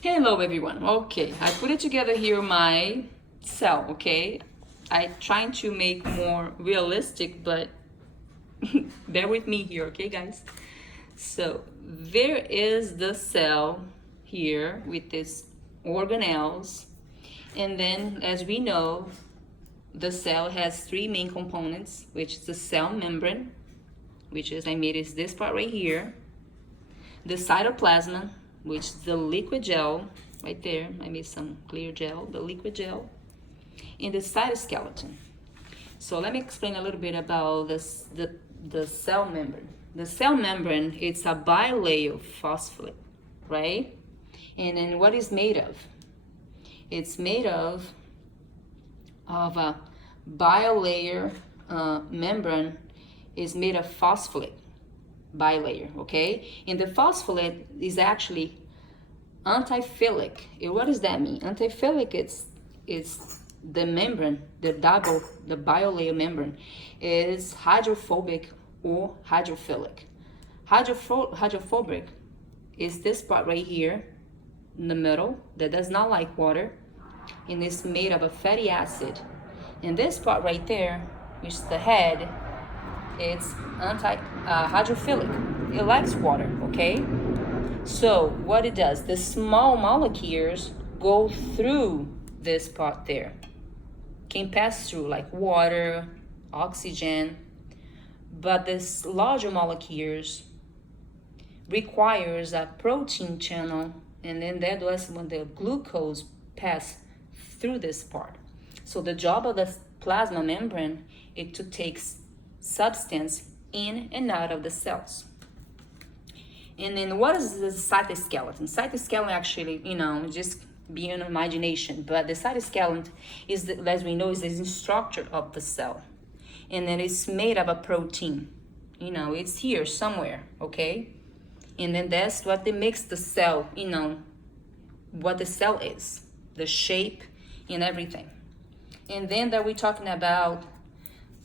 Hello everyone. Okay, I put it together here my cell, okay? I trying to make more realistic, but bear with me here, okay guys? So there is the cell here with these organelles, and then as we know, the cell has three main components, which is the cell membrane, which is I made is this part right here, the cytoplasm, which is the liquid gel right there. I made some clear gel, the liquid gel, and the cytoskeleton. So let me explain a little bit about this, the cell membrane. The cell membrane, it's a bilayer phosphate, right? And then what is made of? It's made of a bilayer membrane is made of phosphate bilayer, okay? And the phosphate is actually antiphilic. And what does that mean? Antiphilic is the membrane, the bilayer membrane is hydrophobic or hydrophilic. Hydrophobic is this part right here in the middle that does not like water and is made of a fatty acid. And this part right there, which is the head, it's hydrophilic. It likes water, okay? So what it does, the small molecules go through this part there. Can pass through like water, oxygen, but this larger molecules requires a protein channel, and then that was when the glucose pass through this part. So the job of the plasma membrane is to take substance in and out of the cells. And then what is the cytoskeleton? Cytoskeleton actually, just be an imagination, but the cytoskeleton is, as we know, is the structure of the cell. And then it's made of a protein. It's here somewhere, okay? And then that's what makes the cell, what the cell is, the shape and everything. And then that we're talking about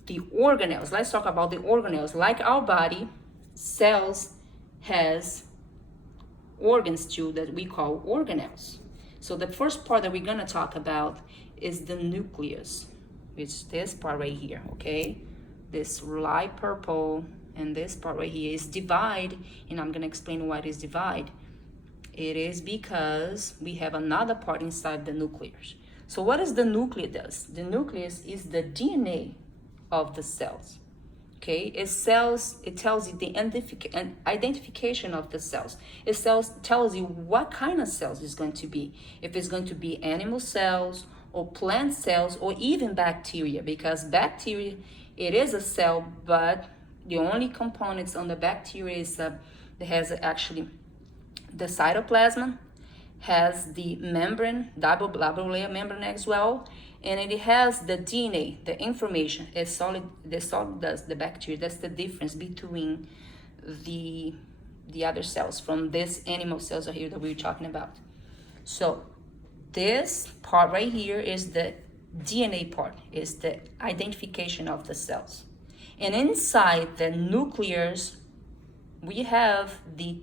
the organelles. Let's talk about the organelles. Like our body, cells has organs too that we call organelles. So the first part that we're gonna talk about is the nucleus, which is this part right here, okay? This light purple and this part right here is divide, and I'm gonna explain why it is divide. It is because we have another part inside the nucleus. So what does the nucleus does? The nucleus is the DNA of the cells. Okay, it tells you the identification of the cells. Tells you what kind of cells it's going to be. If it's going to be animal cells or plant cells or even bacteria, because bacteria, it is a cell, but the only components on the bacteria is it has actually the cytoplasm, has the membrane, double layer membrane as well, and it has the DNA, the information. The solid does the bacteria. That's the difference between the other cells from this animal cells here that we're talking about. So this part right here is the DNA part, is the identification of the cells. And inside the nucleus, we have the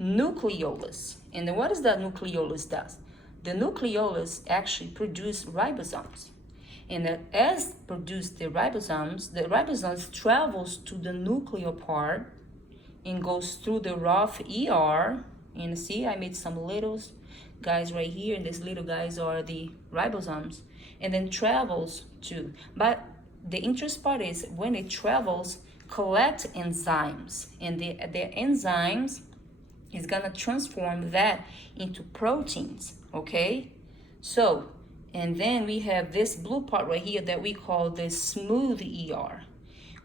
nucleolus. And what does the nucleolus does? The nucleolus actually produce ribosomes. And as produce the ribosomes travels to the nuclear part and goes through the rough ER. And see, I made some little guys right here, and these little guys are the ribosomes. And then travels to, but the interest part is when it travels, collect enzymes, and the enzymes is gonna transform that into proteins, okay? So, and then we have this blue part right here that we call the smooth ER.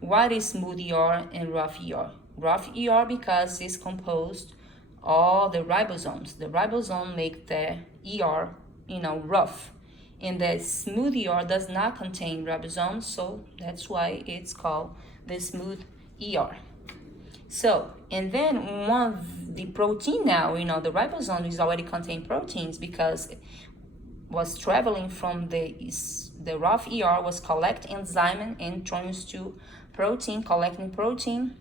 What is smooth ER and rough ER? Rough ER because it's composed all the ribosomes. The ribosome make the ER, rough. And the smooth ER does not contain ribosomes, so that's why it's called the smooth ER. So, and then the protein now, the ribosome is already contain proteins because it was traveling from the rough ER, was collect enzyme and turns to protein, collecting protein.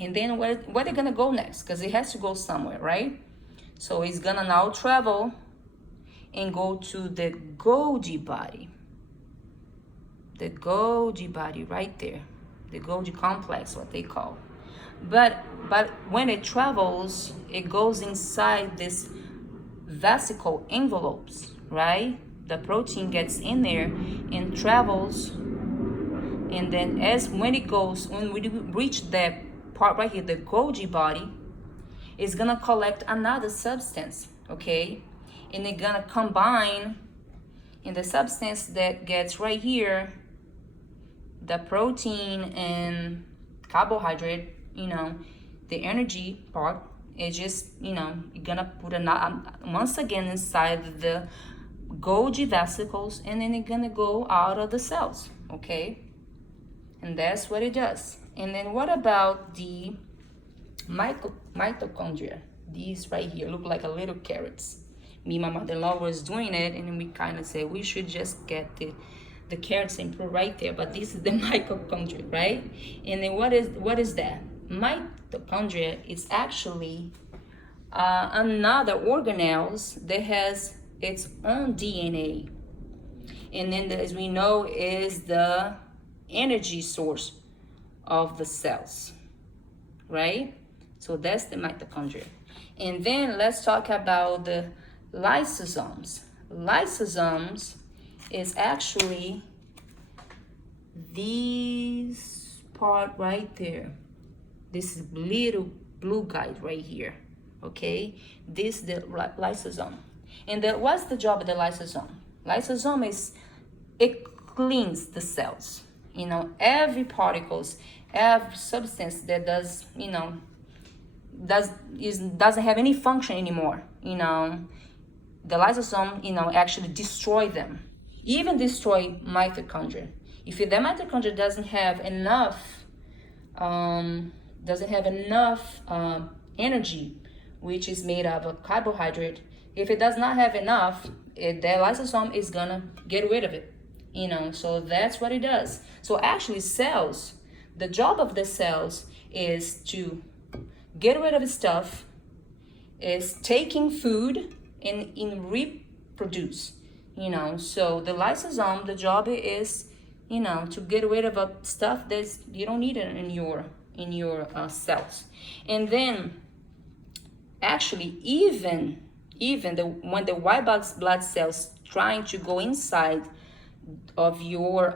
And then where they're gonna go next? Because it has to go somewhere, right? So it's gonna now travel and go to the Golgi body. The Golgi body right there. The Golgi complex, what they call. But when it travels, it goes inside this vesicle envelopes, right? The protein gets in there and travels, and then when we reach that part right here, the Golgi body, it's gonna collect another substance, okay? And it's gonna combine in the substance that gets right here, the protein and carbohydrate, the energy part is just, you're gonna put once again inside the Golgi vesicles, and then it's gonna go out of the cells, okay? And that's what it does. And then what about the mitochondria? These right here look like a little carrots. Me and my mother-in-law was doing it, and then we kind of said we should just get the carrots and put right there, but this is the mitochondria, right? And then what is that? Mitochondria is actually another organelle that has its own DNA, and then as we know is the energy source of the cells, right? So that's the mitochondria. And then let's talk about the lysosomes. Lysosomes is actually this part right there. This is little blue guy right here, okay? This is the lysosome. And what's the job of the lysosome? Lysosome is, it cleans the cells. Every particles, every substance that doesn't have any function anymore, the lysosome, actually destroy them. Even destroy mitochondria. If the mitochondria doesn't have enough energy, which is made of a carbohydrate, if it does not have enough, the lysosome is gonna get rid of it. So that's what it does. So actually cells, the job of the cells is to get rid of stuff, is taking food and reproduce. So the lysosome, the job is, to get rid of stuff that you don't need it in your cells. And then actually even when the white blood cells trying to go inside of your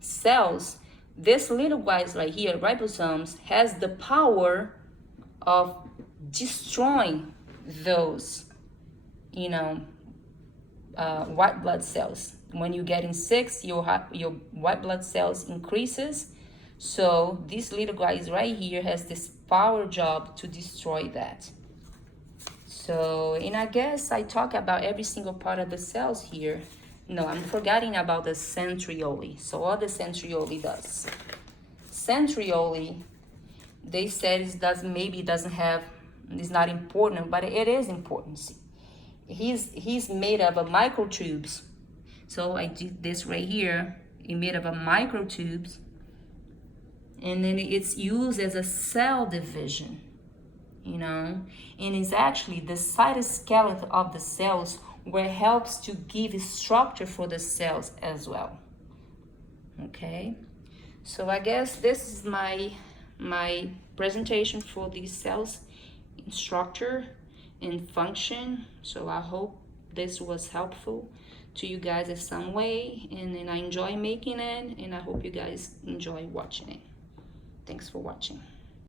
cells, this little guys right here, ribosomes, has the power of destroying those white blood cells. When you're getting sick, your white blood cells increases. So this little guys right here has this power job to destroy that. So, and I guess I talk about every single part of the cells here. No, I'm forgetting about the centriole. So what the centriole does. Centriole, they said it's not important, but it is important. See, he's made of a microtubes. So I did this right here. It's made of a microtubes, and then it's used as a cell division, and it's actually the cytoskeleton of the cells, where it helps to give structure for the cells as well. Okay, so I guess this is my presentation for these cells in structure and function. So I hope this was helpful to you guys in some way, and then I enjoy making it, and I hope you guys enjoy watching it. Thanks for watching.